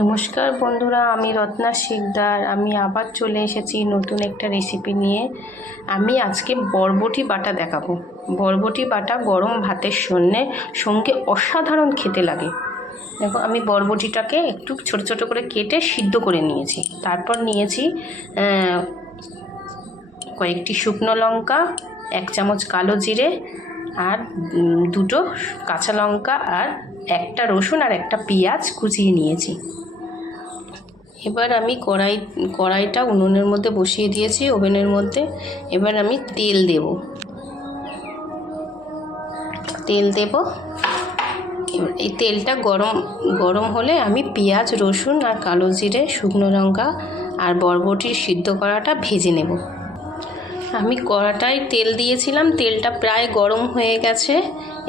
নমস্কার বন্ধুরা, আমি রত্না শিকদার। আমি আবার চলে এসেছি নতুন একটা রেসিপি নিয়ে। আমি আজকে বরবটি বাটা দেখাবো। বরবটি বাটা গরম ভাতের সঙ্গে অসাধারণ খেতে লাগে। দেখো, আমি বরবটিটাকে একটু ছোট ছোট করে কেটে সিদ্ধ করে নিয়েছি। তারপর নিয়েছি কয়েকটি শুকনো লঙ্কা, 1 চামচ কালো জিরে, আর 2টো কাঁচা লঙ্কা, আর একটা রসুন আর একটা পেঁয়াজ কুচিয়ে নিয়েছি। এবার আমি কড়াইটা উনুনের মধ্যে বসিয়ে দিয়েছি, ওভেনের মধ্যে। এবার আমি তেল দেব। এই তেলটা গরম হলে আমি পেঁয়াজ, রসুন আর কালো জিরে, শুকনো লঙ্কা আর বরবটির সিদ্ধ করাটা ভেজে নেব। আমি কড়াটায় তেল দিয়েছিলাম, তেলটা প্রায় গরম হয়ে গেছে।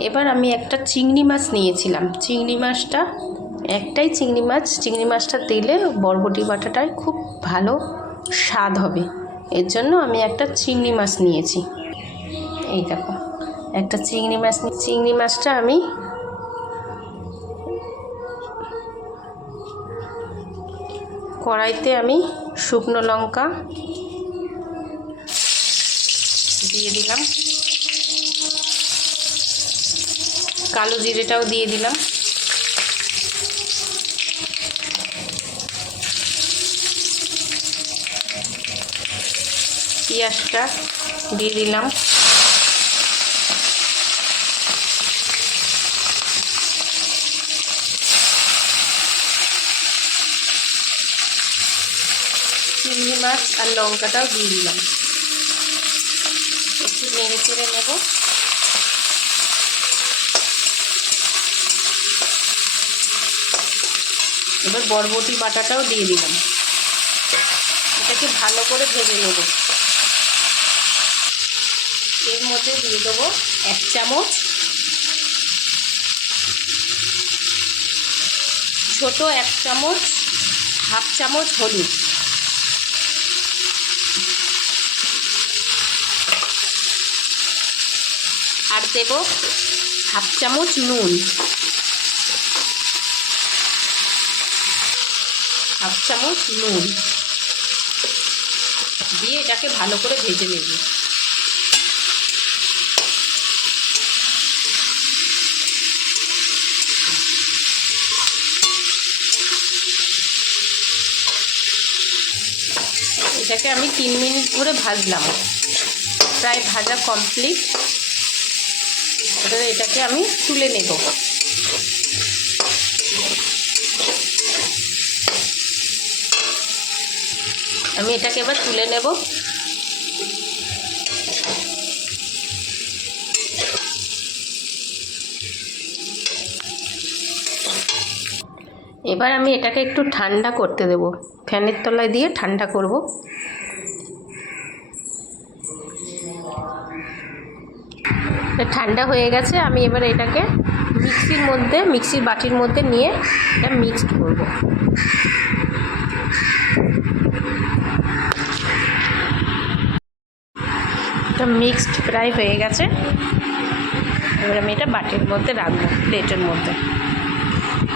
এবার আমি একটা চিংড়ি মাছ নিয়েছিলাম। একটাই চিংড়ি মাছটা দিলে বরবটি বাটাটায় খুব ভালো স্বাদ হবে। এর জন্য আমি একটা চিংড়ি মাছ নিয়েছি। এই দেখো, একটা চিংড়ি মাছটা আমি কড়াইতে শুকনো লঙ্কা দিয়ে দিলাম, কালো জিরেটাও দিয়ে দিলাম, পেঁয়াজটা দিয়ে দিলাম, চিংড়ি মাছ আর লঙ্কাটাও দিয়ে দিলাম। একটু নেড়ে চেড়ে নেব। এবার বরবটি বাটাটাও দিয়ে দিলাম। এটাকে ভালো করে ভেজে নেব। এর মধ্যে দিয়ে দেবো 1 চামচ, ছোট 1 চামচ, 1/2 চামচ হলুদ, আর দেব 1/2 চামচ নুন, 1/2 চামচ নুন দিয়ে এটাকে ভালো করে ভেজে নেব। এটাকে আমি 3 মিনিট ধরে ভাজলাম। প্রায় ভাজা কমপ্লিট। এবার এটাকে আমি তুলে নেব। আমি এটাকে এবার তুলে নেব। এবার আমি এটাকে একটু ঠান্ডা করতে দেব। ফ্যানের তলায় দিয়ে ঠান্ডা করব। ঠান্ডা হয়ে গেছে। আমি এবার এটাকে মিক্সির বাটির মধ্যে নিয়ে এটা মিক্সড করব। এটা মিক্সড প্রায় হয়ে গেছে। এবার আমি এটা বাটির মধ্যে রাখবো, প্লেটের মধ্যে।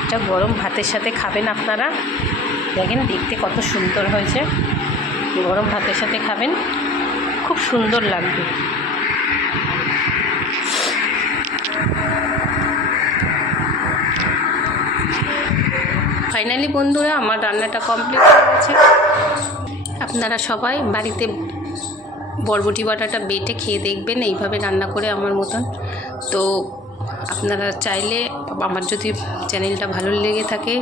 এটা গরম ভাতের সাথে খাবেন আপনারা। দেখেন দেখতে কত সুন্দর হয়েছে। গরম ভাতের সাথে খাবেন, খুব সুন্দর লাগবে। ফাইনালি বন্ধুরা, আমার রান্নাটা কমপ্লিট হয়ে গেছে। আপনারা সবাই বাড়িতে বরবটি বাটাটা বেটে খেয়ে দেখবেন, এইভাবে রান্না করে আমার মতন। তো আপনারা চাইলে, আমার যদি চ্যানেলটা ভালো লেগে থাকে,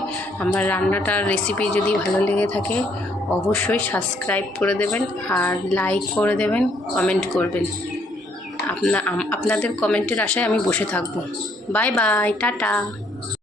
আমার রান্নাটার রেসিপি যদি ভালো লেগে থাকে, অবশ্যই সাবস্ক্রাইব করে দেবেন আর লাইক করে দেবেন, কমেন্ট করবেন। আপনাদের কমেন্টের আশায় আমি বসে থাকবো। Bye bye, tata.